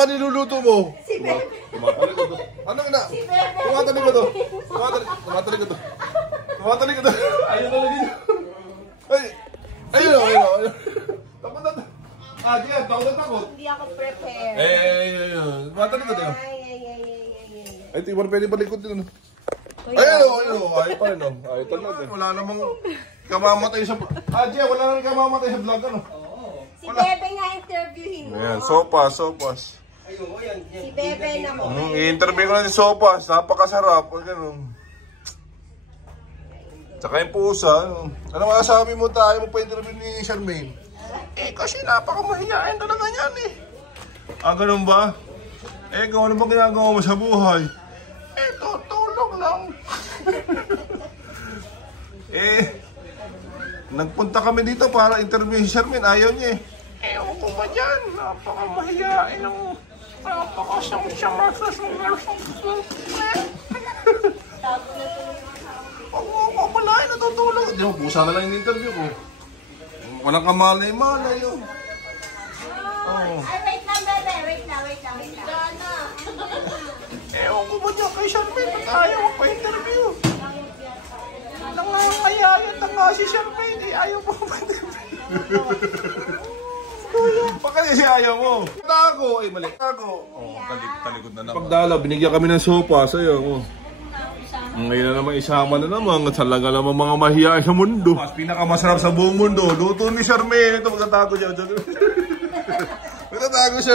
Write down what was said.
ba niluluto mo? Si Bebe. Ano na? Si Bebe. Tumatalig ko to. Tumatalig ko to. Tumatalig ko to. Ayun na lagi. Ay! Ayun o, ayun o. Takot na. Ah, diyan. Takot na takot. Hindi ako prepared. Tumatalig ko to. Ay, tingnan pwede balikod din. Ayun o. Ay pa rin o. Ay, talaga. Wala namang kamamatay sa... Ah, diyan. Wala namang kamamatay sa vlog, ano? Si Bebe nga interviewin mo. Ayan, sopas. Si Bebe na mo. I-interview ko na si Sopas. Napakasarap. Ganun. Tsaka yung pusa. Ano masasabi mo tayo mo pa-interview ni Charmaine? Kasi napakamahiyain talaga niyan eh. Ah, ganun ba? Ano ba ginagawa mo sa buhay? Tutulog lang. Nagpunta kami dito para interview si Charmaine. Ayaw niya eh. Ewan ko ba dyan? Napakamahiyain ng... Napakasang ako pala ay natutulog. Di mo, pusa na lang yung interview ko. Walang kamalay-malay yun. Ay, wait lang, Bebe. Wait lang. Ewan ko ba dyan kay Charmaine? Ba't ayaw mo pa-interview? Nangangayayat na nga si Charmaine. Ayaw mo pa-interview. Bakit kasi ayaw mo? Tago! Ay, mali. Tago! Talikod na naman. Pagdala, binigyan kami ng sopa. Sa'yo ako. Ngayon na naman, isama na naman. Talaga naman mga mahihain sa mundo. Mas pinakamasarap sa buong mundo. Luto ni Charmaine. Ito, magtatago siya. Magtatago siya.